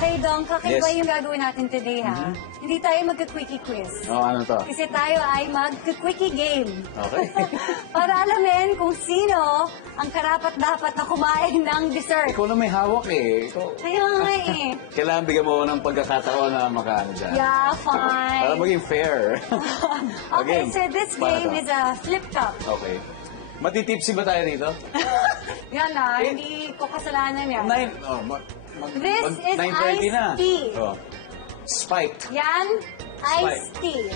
Okay, Dong, kakaiba Yes. yung gagawin natin today, ha? Hindi tayo magka-quickie quiz. Oh, ano to? Kasi tayo ay mag-quickie game. Okay. Para alamin kung sino ang karapat-dapat na kumain ng dessert. Ikaw na may hawak eh. Ikaw. Kaya nga eh. Kailangan bigyan mo ng pagkakataon na makaano dyan. Yeah, Para fine. maging fair. Okay, Again, so this paano game to? is a flip cup. Okay. Matitipsy ba tayo dito? Yan na, hindi ko kasalanan yan. This is 9:30 iced na. tea. Oh. Spiked. Yan, iced tea.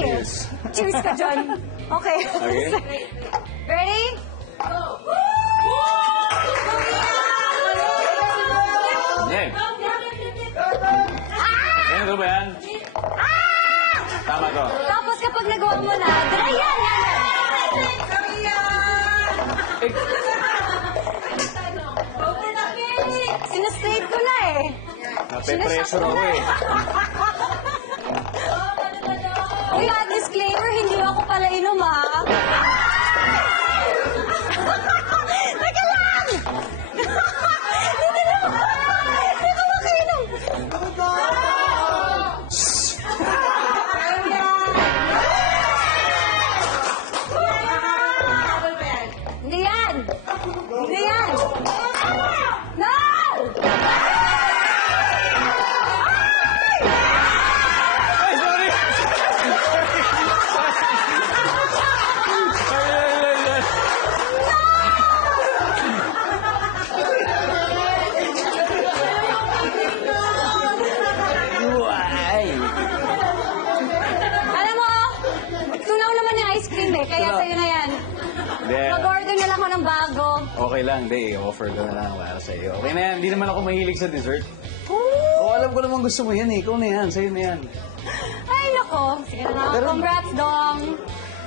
Cheers. Cheers ka dyan. Okay. Okay. Ready? Yan. Yan, ito ba yan? Tama to. Tapos kapag nagawa mo na, dry yan, yan. Eh, Sinustraight ko na eh. nape-pressure ako eh. Uy, disclaimer, hindi ako pala inom, ha? Teka lang! Hindi ko makainom. Hindi yan! Hindi yan! No! Ay, sorry! Ay. Why? Alam mo, tunaw naman yung ice cream eh, kaya sa'yo na yan. Mag-order na lang ako ng bago. Okay lang, hindi. Offer ko na lang para sa'yo. Okay na yan. Hindi naman ako mahilig sa dessert. Oh, alam ko naman gusto mo yan eh. Ikaw na yan. Sa'yo na yan. Ay, nako. Sige na nga. Pero- Congrats, Dong.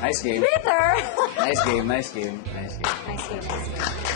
Nice game. Bitter. Nice game. Nice game. Nice game. Nice game, nice game.